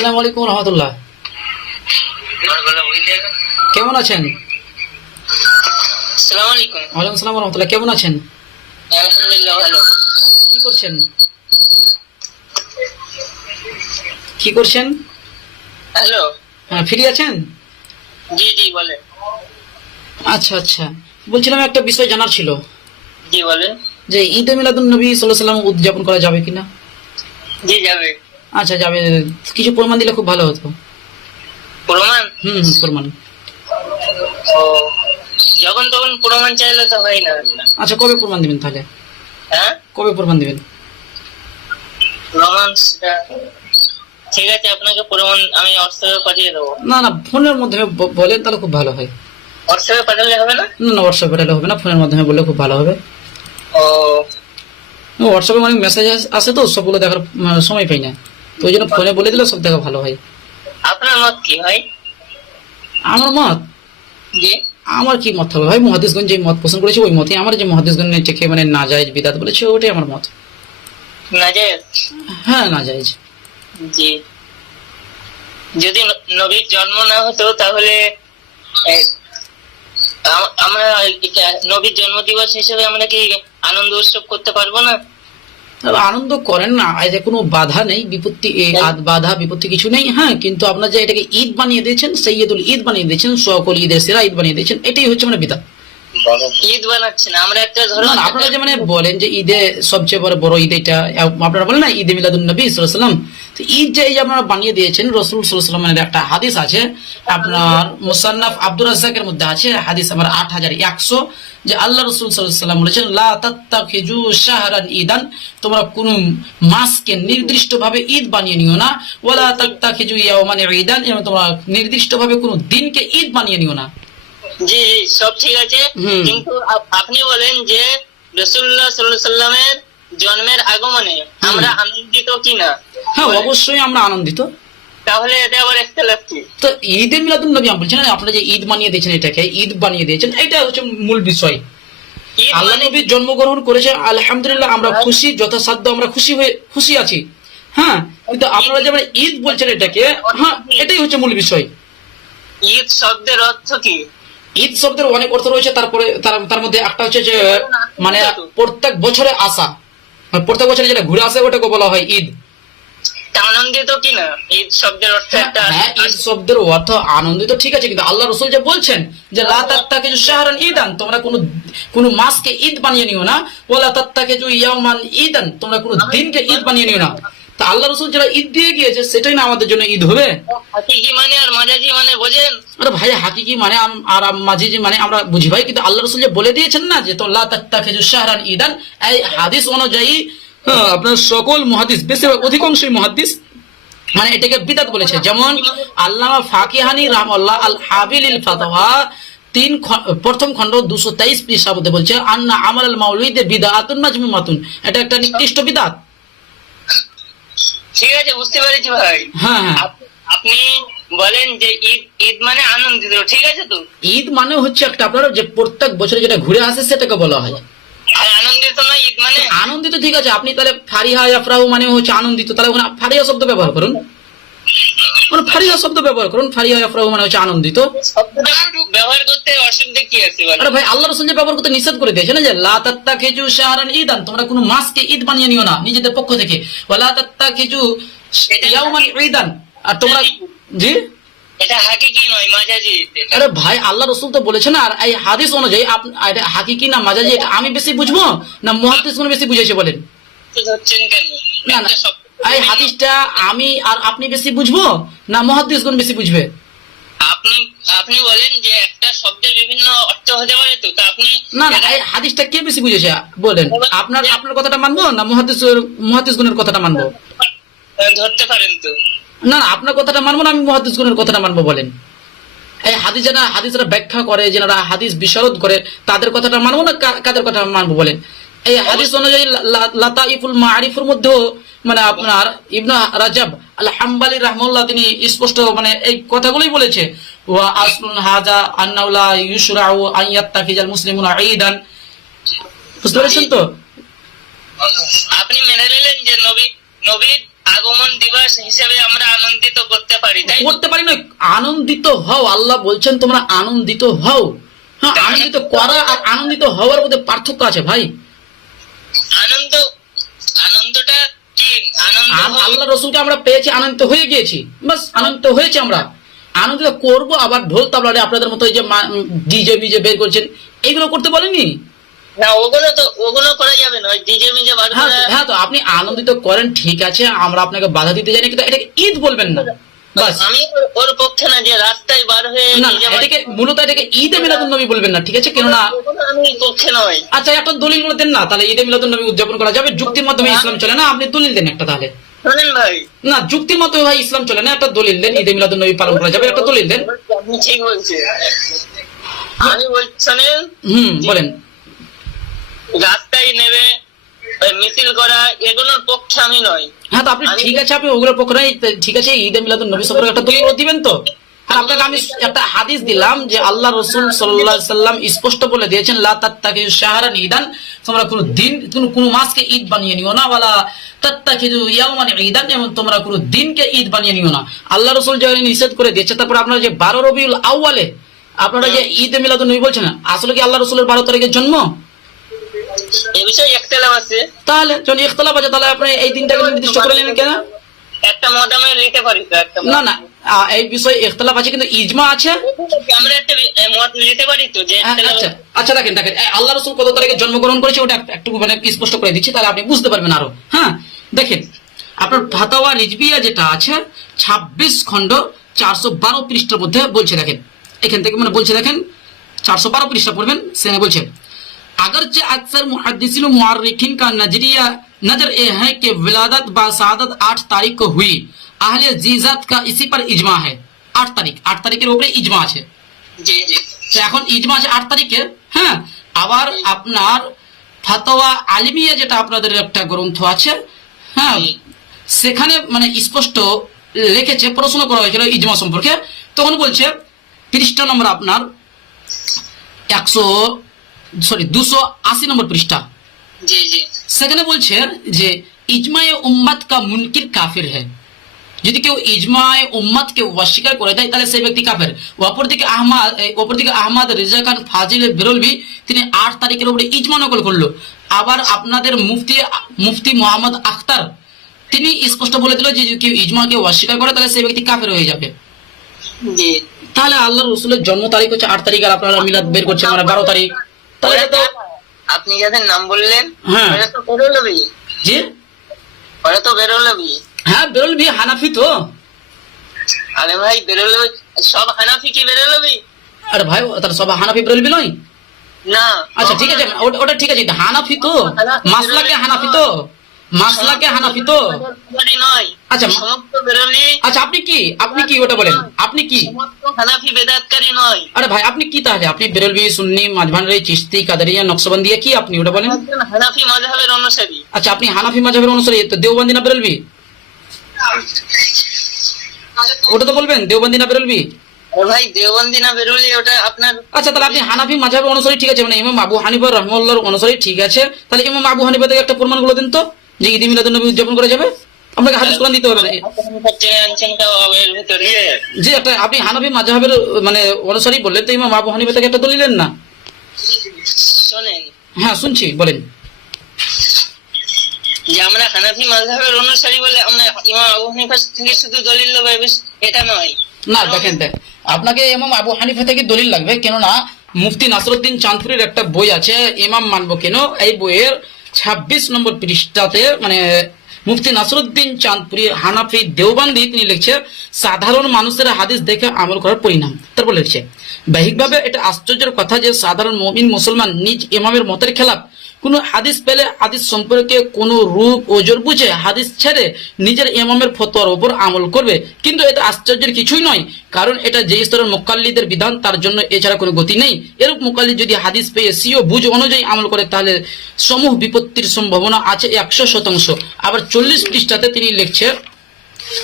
আসসালামু আলাইকুম রহমতুল্লাহ। কেমন আছেন? আসসালামু আলাইকুম। ওয়ালাইকুম আসসালাম রহমতুল্লাহ। কেমন আছেন? আলহামদুলিল্লাহ ভালো। কি করছেন? কি করছেন? হ্যালো। হ্যাঁ, ফ্রি আছেন? জি জি বলেন। আচ্ছা আচ্ছা, বলছিলাম একটা বিষয় জানার ছিল জি বলেন। যে ঈদ মিলাদুন নবী সাল্লাল্লাহু আলাইহি ওয়াসাল্লাম উদযাপন করা যাবে কিনা? জি যাবে। আচ্ছা, যাবে। কিছু প্রমাণ দিলে খুব ভালো হতো। প্রমাণ? প্রমাণ। ও, যখন তখন প্রমাণ চাইলে তো হয় না। আচ্ছা, কবে প্রমাণ দিবেন তাহলে? হ্যাঁ, কবে প্রমাণ দিবেন? প্রমাণ সেটা ঠিক আছে, আপনাকে প্রমাণ আমি হোয়াটসঅ্যাপে পাঠিয়ে দেবো। না না, ফোনের মাধ্যমে বলেন তাহলে খুব ভালো হয়। হোয়াটসঅ্যাপে পাঠালে হবে না? না না, হোয়াটসঅ্যাপে পাঠালে হবে না, ফোনের মাধ্যমে বললে খুব ভালো হবে। ও, হোয়াটসঅ্যাপে অনেক মেসেজ আসে তো, সবগুলো দেখার সময় পাই না, তো ওই জন্য ফোনে বলে দিলে সব দেখা ভালো হয়। আপনার মত কি ভাই? আমার মত? জি, আমার কি মত হবে ভাই? মুহাদ্দিসগণ যে মত পোষণ করেছে ওই মতই আমার। যে মুহাদ্দিসগণ এটাকে মানে নাজায়েজ বিদআত বলেছে ওটাই আমার মত। নাজায়েজ? হ্যাঁ, নাজায়েজ। জি, যদি নবীর জন্ম না হতো তাহলে এ, আমরা নবীর জন্ম দিবস হিসেবে আমরা কি আনন্দ উৎসব করতে পারবো না? তবে আনন্দ করেন না, এতে কোনো বাধা নেই, বিপত্তি বাধা বিপত্তি কিছু নেই। হ্যাঁ, কিন্তু আপনার যে এটাকে ঈদ বানিয়ে দিয়েছেন, সৈয়দুল ঈদ বানিয়ে দিয়েছেন, সকল ঈদের সেরা ঈদ বানিয়ে দিয়েছেন, এটাই হচ্ছে মানে বিদআত। ঈদ বানাচ্ছে না আমরা, একটা ধরো না, আপনারা যে মানে বলেন যে ঈদে সবচেয়ে বড় ঈদ এটা, আপনারা বলেন না ঈদে মিলাদুন নবী সাল্লাল্লাহু আলাইহি ওয়াসাল্লাম, তো ঈদ যে এই যে আপনারা বানিয়ে দিয়েছেন, রাসূল সাল্লাল্লাহু আলাইহি ওয়াসাল্লামের একটা হাদিস আছে আপনার মুসান্নাফ আব্দুর রাজ্জাকের মধ্যে আছে, হাদিস আমার 8100, যে আল্লাহ রাসূল সাল্লাল্লাহু আলাইহি ওয়াসাল্লাম বলেছেন লা তাত্তাখিজু শাহরান ঈদান, তোমরা কোন মাসকে নির্দিষ্টভাবে ঈদ বানিয়ে নিও না, ওয়ালা তাত্তাখিজু ইয়াওমান ঈদান, এবং তোমরা নির্দিষ্টভাবে কোন দিনকে ঈদ বানিয়ে নিও না। জি জি সব ঠিক আছে, কিন্তু আপনি বলেন যে রাসূলুল্লাহ সাল্লাল্লাহু আলাইহি সাল্লামের জন্মের আগমনে আমরা আনন্দিত কিনা? হ্যাঁ, অবশ্যই আমরা আনন্দিত। তাহলে এটা আবার ইখতিলাফ কি? তো ঈদে মিলাদুন নবী আমি বলছি না, আপনারা যে ঈদ বানিয়ে দিয়েছেন, এটাকে ঈদ বানিয়ে দিয়েছেন, এটা হচ্ছে মূল বিষয়। ঈদ আল্লাহ মানে নবী জন্মগ্রহণ করেছে, আলহামদুলিল্লাহ, আমরা খুশি, যথাসাধ্য আমরা খুশি আছি। হ্যাঁ, কিন্তু আপনারা যে মানে ঈদ বলছেন এটাকে, হ্যাঁ, এটাই হচ্ছে মূল বিষয়। ঈদ শব্দের অর্থ কি? ঈদ শব্দের অনেক অর্থ রয়েছে, তারপরে তার মধ্যে একটা হচ্ছে যে মানে প্রত্যেক বছরে আসা, মানে প্রত্যেক বছরে যেটা ঘুরে আসে ওটাকে বলা হয় ঈদ। আনন্দিত কিনা ঈদ শব্দের অর্থ একটা? হ্যাঁ, ঈদ শব্দের অর্থ আনন্দিত, ঠিক আছে, কিন্তু আল্লাহ রাসূল যে বলছেন যে লা তাত্তাখিজু শাহরান ঈদান, তোমরা কোন মাসকে ঈদ বানিয়ে নিও না, ওয়ালা তাত্তাখিজু ইয়াওমান ঈদান, তোমরা কোন দিনকে ঈদ বানিয়ে নিও না। তা আল্লাহ রাসূল যারা ঈদ দিয়ে গিয়েছে সেটাই না আমাদের জন্য ঈদ হবে? হাকিকি মানে আর মাজাজি মানে বোঝেন? আরে ভাই, হাকিকি মানে আর মাজিজি মানে আমরা বুঝি ভাই, কিন্তু আল্লাহ রাসূল যে বলে দিয়েছেন না যে তো লা তাত্তাখিজু শাহরান ঈদান, এই হাদিস অনুযায়ী আপনার সকল মুহাদ্দিস, বেশিরভাগ অধিকাংশই মুহাদ্দিস মানে এটাকে বিদআত বলেছে। যেমন আল্লামা ফাকিহানি রাহমাল্লাহ আল হাবিলিল ফাতওয়া প্রথম খণ্ড 223 পৃষ্ঠার মধ্যে বলছে আন্না আমাল আল মাউলিদ বিদআতুন মাজমুমাতুন, এটা একটা নির্দিষ্ট বিদআত। ঠিক আছে, বুঝতে পেরেছি ভাই। হ্যাঁ হ্যাঁ, আপনি বলেন যে ঈদ ঈদ মানে আনন্দিত, ঠিক আছে। তো ঈদ মানে হচ্ছে একটা আপনার যে প্রত্যেক বছরে যেটা ঘুরে আসে সেটাকে বলা হয় আর আনন্দিত না ঈদ মানে? আনন্দিত, ঠিক আছে। আপনি তাহলে ফারিহা ইয়াফরাহু মানে হচ্ছে আনন্দিত, তাহলে ওখানে ফারিহা শব্দ ব্যবহার করুন, মানে ফারিহা শব্দ ব্যবহার করুন, ফারিহা ইয়াফরাহু মানে হচ্ছে আনন্দিত। শব্দটা ব্যবহার করতে অসুবিধা কি আছে বলেন? আরে ভাই, আল্লাহ রাসূল যে ব্যবহার করতে নিষেধ করে দিয়েছেন যে লা তাত্তাখিজু শাহরান ঈদান, তোমরা কোনো মাসকে ঈদ বানিয়ে নিও না নিজেদের পক্ষ থেকে, ওয়ালা তাত্তাখিজু ইয়াওমান ঈদান, আর তোমরা জি এটা হাকিকি নয়, মাজাজি। আরে ভাই, আল্লাহ রাসূল তো বলেছেন, আর এই হাদিস অনুযায়ী এটা হাকিকি না মাজাজি, এটা আমি বেশি বুঝবো না মুহাদ্দিসগণ বেশি বুঝেছে বলেন? ধরছেন কেন? না না, এই হাদিসটা আমি আর আপনি বেশি বুঝবো না মুহাদ্দিসগণ বেশি বুঝবে? আপনি আপনি বলেন যে একটা শব্দের বিভিন্ন অর্থ হতে পারে, তো তা আপনি না না, এই হাদিসটা কে বেশি বুঝেছে বলেন? আপনার কথাটা মানবো না মুহাদ্দিসগণের কথাটা মানবো? ধরতে পারেন তো? না না, আপনার কথাটা মানবো না আমি মুহাদ্দিসগণের কথাটা মানবো বলেন? এই হাদিসরা ব্যাখ্যা করে, যারা হাদিস বিশারদ করে, তাদের কথাটা মানবো না কাদের কথা মানবো বলেন? এই হাদিস অনুযায়ী লাতাইফুল মাআরিফের মধ্যেও মানে আপনার ইবনে রাজাব আল হাম্বালি রাহমাহুল্লাহ তিনি স্পষ্ট মানে এই কথাগুলোই বলেছে, ওয়া আসলুন হাজা আন্নাহু লা ইউশরাউ আন ইয়াত্তাখিজাল মুসলিমুনা ঈদান। বুঝতে পেরেছেন তো? আপনি মেনে নিলেন যে নবীর আগমন দিবস হিসেবে আমরা আনন্দিত করব। করতে পারি না, আনন্দিত হও। আল্লাহ বলছেন তোমরা আনন্দিত হও। হ্যাঁ, আনন্দিত করা আর আনন্দিত হওয়ার মধ্যে পার্থক্য আছে ভাই। আনন্দ, আনন্দটা কি? আনন্দ আল্লাহ রসুলকে আমরা পেয়েছি, আনন্দিত হয়ে গিয়েছি, বাস আনন্দিত হয়েছে। আমরা আনন্দিত করবো, আবার ঢোল তাবলা আপনাদের মতো এই যে ডিজে মিজে বের করছেন, এগুলো করতে বলেনি। না, ওগুলো করা যাবে না, ওই ডিজে মিজে বার হ্যাঁ করা। হ্যাঁ, তো আপনি আনন্দিত করেন, ঠিক আছে, আমরা আপনাকে বাধা দিতে যাই না, কিন্তু এটাকে ঈদ বলবেন না, বাস। আমি ওর পক্ষে না যে রাস্তায় বার হয়ে না, ডিজে বার- এটাকে মূলত এটাকে ঈদে মিলাদুন নবী বলবেন না, ঠিক আছে, কেননা ওগুলো আমি পক্ষে নয়। আচ্ছা একটা দলিল বলে দেন না, তাহলে ঈদে মিলাদুন নবী উদযাপন করা যাবে। যুক্তির মাধ্যমে ইসলাম চলে না, আপনি দলিল দেন একটা। তাহলে শোনেন ভাই, না, যুক্তির মাধ্যমে ভাই ইসলাম চলে না, একটা দলিল দেন, ঈদে মিলাদুন নবী পালন করা যাবে, একটা দলিল দেন। আপনি ঠিক বলছেন। আমি বলছি শোনেন, বলেন। রাস্তায় নেবে ওই মিছিল করা, এগুলোর পক্ষে আমি নয়। হ্যাঁ, তো আপনি ঠিক আছে, আপনি ওগুলোর পক্ষে নাই, ঠিক আছে, ঈদে মিলাদুন নবী সম্পর্কে একটা দলিল দিবেন তো। আর আপনাকে আমি একটা হাদিস দিলাম যে আল্লাহ রসুল সাল্লাল্লাহু আলাইহি সাল্লাম স্পষ্ট বলে দিয়েছেন, লা তাত্তাকিযু শাহরান ঈদান, তোমরা কোনো দিন কোনো মাসকে ঈদ বানিয়ে নিও না, ওয়ালা তাত্তাকিযু ইয়াওমান ঈদান, এবং তোমরা কোনো দিনকে ঈদ বানিয়ে নিও না। আল্লাহ রসুল যে নিষেধ করে দিয়েছে, তারপর আপনারা যে 12 রবিউল আউয়ালে আপনারা যে ঈদে মিলাদুন নবী বলছেন, আসলে কি আল্লাহ রসুলের 12 তারিখে জন্ম? এই বিষয়ে একতলাফ আছে। তাহলে যখন ইখতিলাফ আছে, তাহলে আপনি এই দিনটাকে নির্দিষ্ট করে নিলেন কেন? একটা মত আমি নিতে পারি তো, একটা না না, এই বিষয়ে ইখতিলাফ আছে, কিন্তু ইজমা আছে। আমরা একটা মত নিতে পারি তো যে আচ্ছা আচ্ছা, দেখেন দেখেন, আল্লাহ রসুল কত তারিখে জন্মগ্রহণ করেছে ওটা একটু মানে স্পষ্ট করে দিচ্ছি, তাহলে আপনি বুঝতে পারবেন আরো। হ্যাঁ, দেখেন আপনার ফাতাওয়া রিজবিয়া যেটা আছে 26 খণ্ড 412 পৃষ্ঠার মধ্যে বলছে, দেখেন এখান থেকে মানে বলছে, দেখেন 412 পৃষ্ঠা পড়বেন, সেখানে বলছে अगरचे अक्सर मुहद्दिसिन व मुअर्रिखीन का नजरिया नजर ये है कि विलादत बासादत 8 तारीख को हुई। अहले जीजात का इसी पर इजमा है। 8 তারিখের উপরে ইজমা আছে। জি জি, তো এখন ইজমা আছে 8 তারিখের। হ্যাঁ, আবার আপনার ফাতোয়া আলিমিয়া যেটা আপনাদের একটা গ্রন্থ আছে, হ্যাঁ, সেখানে মানে স্পষ্ট লিখেছে, প্রশ্ন করা হয়েছিল ইজমা সম্পর্কে, তখন বলছে পৃষ্ঠা নম্বর আপনার 280 নম্বর পৃষ্ঠা। জি জি, সেখানে বলছে যে ইজমায়ে উম্মত কা মুনকির কাফির है। যদি কেউ ইজমায়ে উম্মতকে অস্বীকার করে দেয় তাহলে সেই ব্যক্তি কাফের। অপরদিকে আহমদ রেজা খান ফাজিল বেরলভি তিনি 8 তারিখের উপরে ইজমা নকল করলো। আবার আপনাদের মুফতি মোহাম্মদ আখতার তিনি স্পষ্ট বলে দিল যে যদি কেউ ইজমাকে অস্বীকার করে তাহলে সেই ব্যক্তি কাফের হয়ে যাবে। জি, তাহলে আল্লাহ রসুলের জন্ম তারিখ হচ্ছে 8 তারিখ, আর আপনারা মিলাদ বের করছেন মানে 12 তারিখ। তাহলে এটা তো আপনি যাদের নাম বললেন, হ্যাঁ। ওরা তো বেরোলবি, জি ওরা তো বেরোলবি। হ্যাঁ, বেরলভি হানাফি তো। আরে ভাই, বেরোলবি সব হানাফি কি বেরোলবি? আরে ভাই, তার সব হানাফি বেরলভি নয়। না, আচ্ছা ঠিক আছে, ওটা ঠিক আছে, হানাফি তো, মাসলাকে হানাফি তো, মাসলাকে হানাফি তো। বেরোলবি নয়, আচ্ছা সমস্ত বেরোলি। আচ্ছা, আপনি কি ওটা বলেন, আপনি কি? সমস্ত হানাফি বেদাতকারী নয়। আরে ভাই, আপনি কি তাহলে? আপনি বেরলভি, সুন্নি, মাঝভান্ডারি, চিশতি, কাদেরিয়া, নকশবন্দিয়া, কি আপনি ওটা বলেন? একজন হানাফি মাযহাবের অনুসারী। আচ্ছা, আপনি হানাফি মাযহাবের অনুসারী, তো দেওবন্দি না বেরলভি? ওটা তো বলবেন, দেওবন্দি না বেরলভি? আরে ভাই, দেওবন্দি না বেরোলি, ওটা আপনার। আচ্ছা, তাহলে আপনি হানাফি মাযহাবের অনুসারী, ঠিক আছে, মানে ইমাম আবু হানিফা রাহিমাহুল্লাহর অনুসারী, ঠিক আছে। তাহলে ইমাম আবু হানিফা থেকে একটা প্রমাণগুলো দিন তো, যে ঈদ মিলাদুন নবী উদযাপন করা যাবে। আপনাকে হাদিস কোরআন দিতে হবে না। আনছেন তাও এর ভিতরে। যে একটা আপনি হানাফি মাযহাবের মানে অনুসারী বললেন, তো ইমাম আবু হানিফা থেকে একটা দলিল দেন না। শোনেন, হ্যাঁ শুনছি, বলেন। যে আমরা হানাফি মাযহাবের অনুসারী বলে আমরা ইমাম আবু হানিফা থেকে শুধু দলিল নেব, এটা নয়। না দেখেন, আপনাকে ইমাম আবু হানিফা থেকে দলিল লাগবে, কেননা মুফতি নাসরুদ্দিন চাঁদপুরের একটা বই আছে, ইমাম মানবো কেন, এই বইয়ের 26 নম্বর পৃষ্ঠাতে মানে মুফতি নাসরুদ্দিন চাঁদপুরি হানাফি দেওবন্দি তিনি লিখছে সাধারণ মানুষের হাদিস দেখে আমল করার পরিণাম। তারপর লিখছে বাহ্যিকভাবে এটা আশ্চর্যের কথা যে সাধারণ মুমিন মুসলমান নিজ ইমামের মতের খেলাফ কোন হাদিস পেলে হাদিস সম্পর্কে কোন রূপ ওজর বুঝে হাদিস ছেড়ে নিজের ইমামের ফতোয়ার উপর আমল করবে। কিন্তু এটা আশ্চর্যের কিছুই নয়, কারণ এটা যে স্তরের মুকাল্লিদের বিধান তার জন্য এছাড়া কোনো গতি নেই। এরূপ মুকাল্লিদ যদি হাদিস পেয়ে সিও বুঝ অনুযায়ী আমল করে তাহলে সমূহ বিপত্তির সম্ভাবনা আছে 100%। আবার 40 পৃষ্ঠাতে তিনি লিখছে,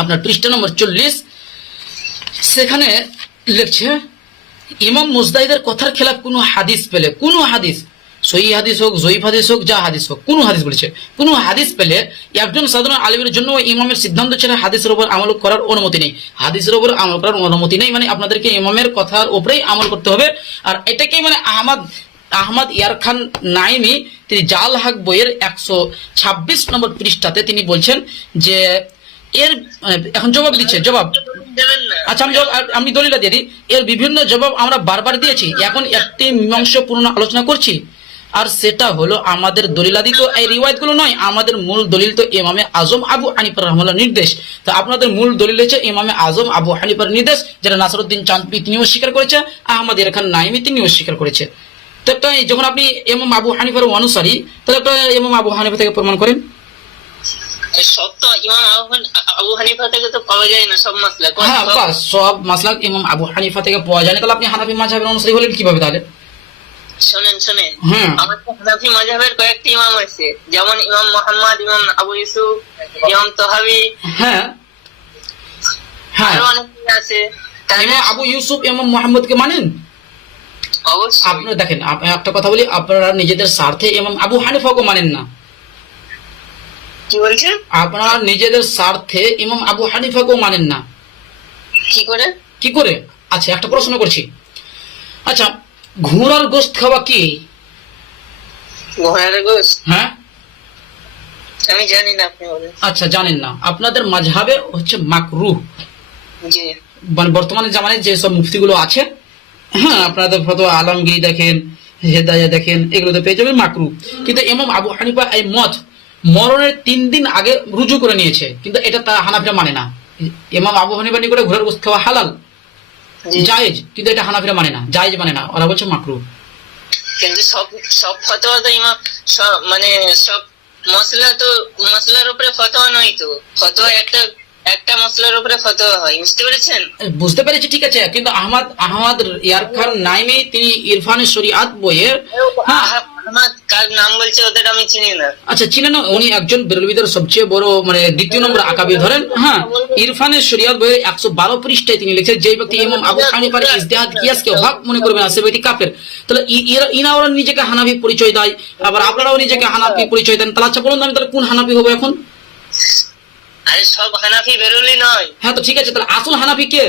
আপনার পৃষ্ঠা নম্বর 40, সেখানে লিখছে ইমাম মুজতাহিদের কথার খেলাফ কোনো হাদিস পেলে, কোনো হাদিস সহি হাদিস হোক, জয়ীফ হাদিস হোক, যা হাদিস হোক, কোন হাদিস বলেছে, কোন হাদিস পেলে একজন সাধারণ আলিমের জন্য ইমামের সিদ্ধান্ত ছেড়ে হাদিসের উপর আমল করার অনুমতি নেই। হাদিসের উপর আমল করার অনুমতি নেই, মানে আপনাদেরকে ইমামের কথার উপরেই আমল করতে হবে। আর এটাকেই মানে আহমদ ইয়ারখান নাইমি তিনি জাল হক বইয়ের 126 নম্বর পৃষ্ঠাতে তিনি বলছেন যে এর এখন জবাব দিচ্ছে, জবাব। দেবেন না। আচ্ছা আমি দলিলটা দিয়ে দিই। এর বিভিন্ন জবাব আমরা বারবার দিয়েছি, এখন একটি মীমাংসাপূর্ণ আলোচনা করছি। আর সেটা হলো আমাদের দলিলাদি তো এই রিওয়ায়াতগুলো নয়, আমাদের মূল দলিল তো ইমামে আজম আবু হানিফা রাহমাহুল্লাহর নির্দেশ। তো আপনাদের মূল দলিল হচ্ছে ইমামে আজম আবু হানিফার নির্দেশ, যেটা নাসরউদ্দিন চাঁদবি তিনিও স্বীকার করেছে, আহমদ ইয়ারখান নাইমি তিনিও স্বীকার করেছে। তো একটা যখন আপনি ইমাম আবু হানিফার অনুসারী, তাহলে একটা ইমাম আবু হানিফা থেকে প্রমাণ করেন। সব তো ইমাম আবু হানিফা থেকে তো পাওয়া যায় না সব মাসলা। হ্যাঁ বাস, সব মাসলাক ইমাম আবু হানিফা থেকে পাওয়া যায় না, তাহলে আপনি হানাফি মাযহাবের অনুসারী হলেন কিভাবে তাহলে? শুনেন হুম। আমাদের হানাফি মাযহাবের কয়েকটি ইমাম আছে, যেমন ইমাম মুহাম্মদ, ইমাম আবু ইউসুফ, ইমাম তাহাবি, হ্যাঁ হ্যাঁ, আরো অনেকে আছে। ইমাম আবু ইউসুফ ইমাম মুহাম্মদকে মানেন? অবশ্যই। আপনারা দেখেন, একটা কথা বলি, আপনারা নিজেদের স্বার্থে ইমাম আবু হানিফাকে মানেন না। কি বলছেন? আপনারা নিজেদের স্বার্থে ইমাম আবু হানিফাকেও মানেন না। কি করে? কি করে? আচ্ছা একটা প্রশ্ন করছি, আচ্ছা ঘোড়ার গোশত খাওয়া কি? ঘোড়ার গোশত হ্যাঁ, আমি জানি না, আপনি বলেন। আচ্ছা জানেন না, আপনাদের মাযহাবে হচ্ছে মাকরুহ। জি। মানে বর্তমানে জামানায় যে সব মুফতিগুলো আছে, হ্যাঁ আপনাদের ফতোয়া আলমগীর দেখেন, হেদায়া দেখেন, এগুলোতে পেয়ে যাবেন মাকরুহ। কিন্তু ইমাম আবু হানিফা এই মত মরণের 3 দিন আগে রুজু করে নিয়েছে, কিন্তু এটা তা হানাফিরা মানে না। ইমাম আবু হানিফা নিকটে ঘোড়ার গোশত খাওয়া হালাল, জি। জায়েজ, কিন্তু এটা হানাফিরা মানে না, জায়েজ মানে না, ওরা বলছে মাকরুহ। কিন্তু সব সব ফতোয়া তো ইমাম মানে সব মশলার উপরে ফতোয়া নয় তো। ফতোয়া একটা মশলার উপরে ফতোয়া হয়, বুঝতে পেরেছেন? বুঝতে পেরেছি, ঠিক আছে, কিন্তু আহমদ ইয়ারখান নাইমি তিনি ইরফানে শরিয়াত বইয়ের, হ্যাঁ আমার কার নাম বলছে ওদের আমি চিনি না। আচ্ছা চিনে না, উনি একজন বেরলভীদের সবচেয়ে বড় মানে 2য় নম্বর আকাবির ধরেন, হ্যাঁ ইরফানে শরিয়াত বইয়ের 112 পৃষ্ঠায় তিনি লিখেছেন, যে ব্যক্তি ইমাম আবু হানিফার ইজতিহাদ কিয়াসকে হক মনে করবে না সে ব্যক্তি কাফের। তাহলে ইনারা নিজেকে হানাফি পরিচয় দেয়, আবার আপনারাও নিজেকে হানাফি পরিচয় দেন, তাহলে আচ্ছা বলুন আমি তাহলে কোন হানাফি হবো এখন? আরে সব হানাফি বেরুলি নয়। হ্যাঁ তো ঠিক আছে, তাহলে আসল হানাফি কে?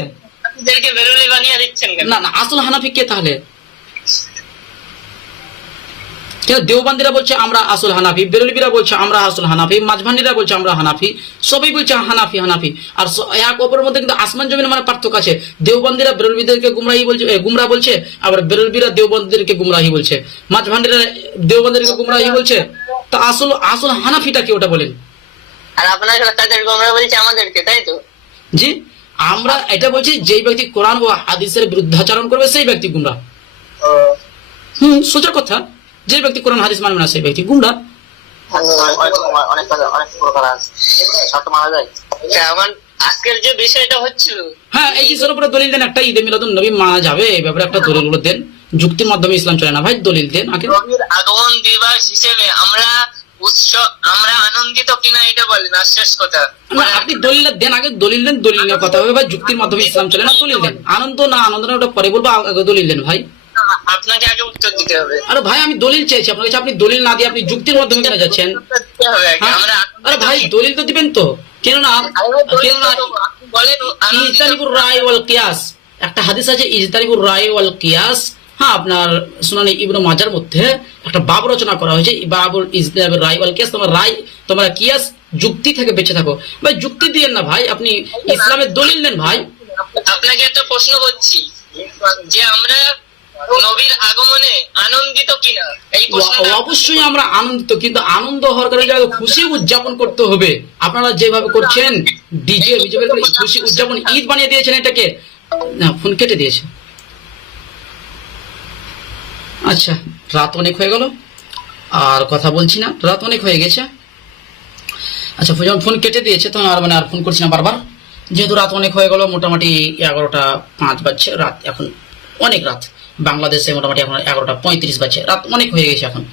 আপনাদেরকে বেরুলি বানিয়ে দিচ্ছেন কেন? না আসল হানাফি কে তাহলে? দেওবন্দিরা বলছে আমরা আসল হানাফি, বেরলভীরা বলছে আমরা আসল হানাফি, মাঝভান্ডিরা বলছে আমরা হানাফি, সবাই বলছে হানাফি হানাফি। আর এক অপরের মধ্যে কিন্তু আসমান জমিন মানে পার্থক্য আছে। দেওবন্দিরা বেরলভীদেরকে গুমরাহ বলছে, আবার বেরলভীরা দেওবন্দিদেরকে গুমরাহি বলছে, মাঝভান্ডিরা দেওবন্দিদেরকে গুমরাহি বলছে। তা আসল হানাফিটা কি ওটা বলেন? আর আপনারা তাদের গোমরা বলছে আমাদেরকে, তাই তো? জি, আমরা এটা বলছি যেই ব্যক্তি কোরআন ও হাদিসের বিরুদ্ধাচরণ করবে সেই ব্যক্তি গুমরাহ। সোজা কথা, যে ব্যক্তি কোরআন হাদিস মানবে না সেই ব্যক্তি গুমরাহ। আমার আজকের যে বিষয়টা হচ্ছিল, হ্যাঁ এই বিষয়ের উপরে দলিল দেন, একটা ঈদে মিলাদুন নবী মানা যাবে এই ব্যাপারে একটা দলিল দেন। যুক্তির মাধ্যমে ইসলাম চলে না ভাই, দলিল দেন আগে। নবীর আগমন দিবস হিসেবে আমরা আনন্দিত কিনা এটা বলেন, আর শেষ কথা। না আপনি দলিল দেন আগে, দলিল দেন, দলিল নিয়ে কথা হবে ভাই। যুক্তির মাধ্যমে ইসলাম চলে না, দলিল দেন। আনন্দ না ওটা পরে বলবো, আগে দলিল দেন ভাই। আপনাকে আগে উত্তর দিতে হবে। আরে ভাই আমি দলিল চাইছি আপনার কাছে, আপনি দলিল না দিয়ে আপনি যুক্তির মাধ্যমে কেন যাচ্ছেন? আরে ভাই দলিল তো দিবেন তো, কেন না ইজতানিবুর রায় ওয়াল কিয়াস, একটা হাদিস আছে ইজতানিবুর রায় ওয়াল কিয়াস, হ্যাঁ আপনার সুনানে ইবনে মাজার মধ্যে একটা বাব রচনা করা হয়েছে, বাবুল ইজতানিবুর রায় ওয়াল কিয়াস। তোমরা কিয়াস যুক্তি থেকে বেঁচে থাকো ভাই, যুক্তি দিয়েন না ভাই, আপনি ইসলামের দলিল নেন ভাই। আপনাকে একটা প্রশ্ন করছি যে আমরা নবীর আগমনে আনন্দিত কিনা, এই প্রশ্নটা। অবশ্যই আমরা আনন্দিত, কিন্তু আনন্দ হওয়ার কারণে খুশি উদযাপন করতে হবে। আপনারা যেভাবে করছেন ডিজে খুশি উদযাপন, ঈদ বানিয়ে দিয়েছেন এটাকে। না ফোন কেটে দিয়েছে। আচ্ছা রাত অনেক হয়ে গেল, আর কথা বলছি না, রাত অনেক হয়ে গেছে। আচ্ছা যখন ফোন কেটে দিয়েছে তখন আর ফোন করছি না বারবার, যেহেতু রাত অনেক হয়ে গেল, মোটামুটি 11:05 বাজছে রাত, এখন অনেক রাত বাংলাদেশে মোটামুটি এখন 11:35 বাজছে, রাত অনেক হয়ে গেছে এখন।